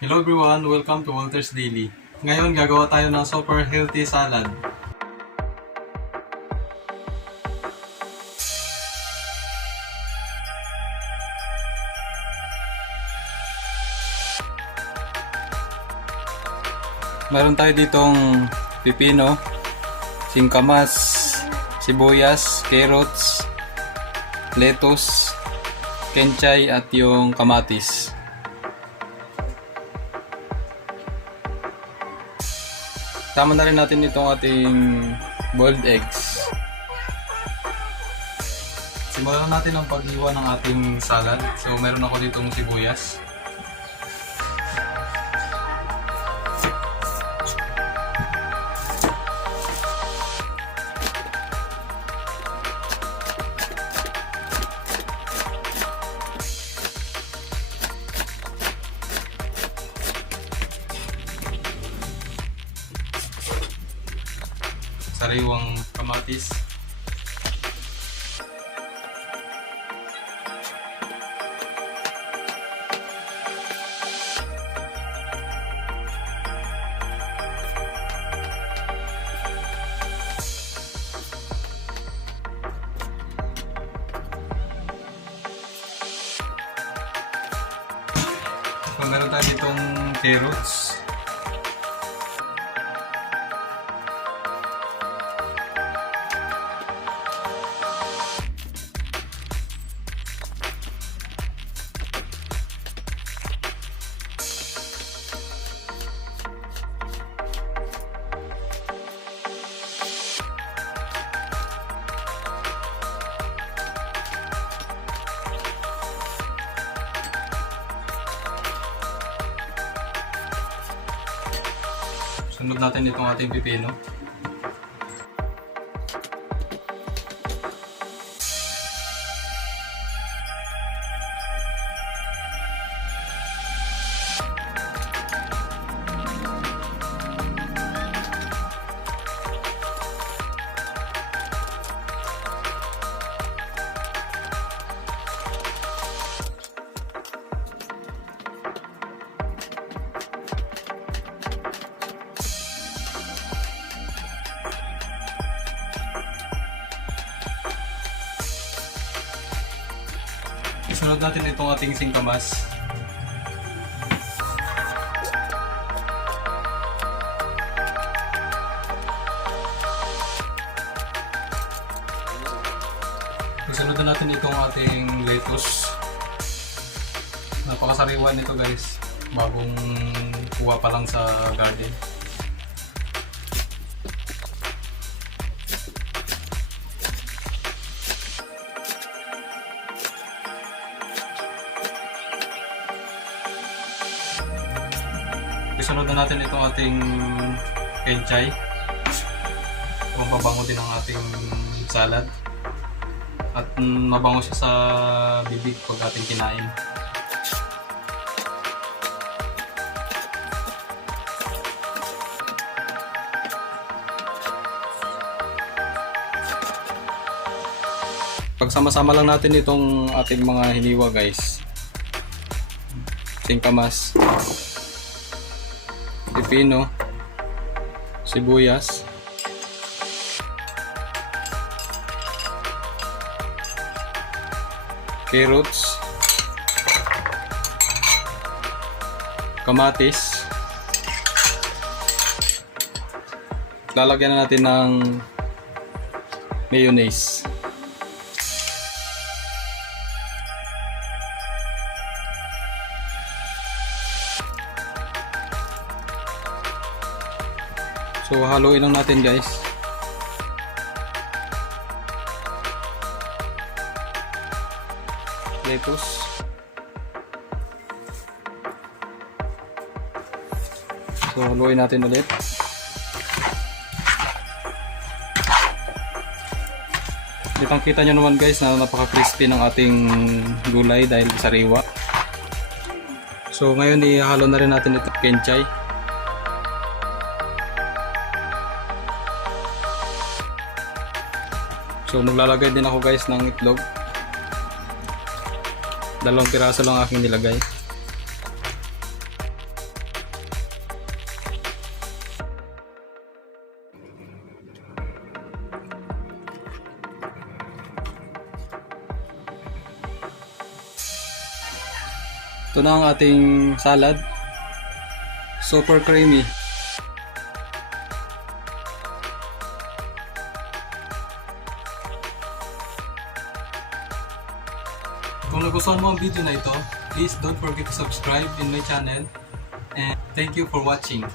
Hello everyone! Welcome to Walter's Daily. Ngayon gagawa tayo ng super healthy salad. Meron tayo ditong pipino, singkamas, sibuyas, carrots, lettuce, kenchay at yung kamatis. Tama na rin natin itong ating boiled eggs. Simulan natin ang paghiwa ng ating salad. So meron ako ditong sibuyas. Sariwang kamatis. So, meron tayo ditong carrots. Sunod natin itong ating pipino. Isunod natin itong ating singkamas. Isunod na natin itong ating lettuce. Napakasariwa nito guys. Bagong kuha pa lang sa garden. Isunod na natin itong ating kenchay. Mababango din ang ating salad. At mabango siya sa bibig pag ating kinain. Pagsama-sama lang natin itong ating mga hiniwa guys. Singkamas, pipino, sibuyas, carrots, kamatis. Lalagyan na natin ng mayonnaise. So haluin lang natin guys. Lettuce. So haluin natin ulit. Kitang-kita nyo naman guys na napaka-crispy ng ating gulay dahil sariwa. So ngayon ihalo na rin natin ito kenchay. So maglalagay din ako guys ng itlog. 2 piraso lang aking nilagay. Ito na ang ating salad. Super creamy. Kung nagustuhan mo ang video na ito, please don't forget to subscribe in my channel. And thank you for watching.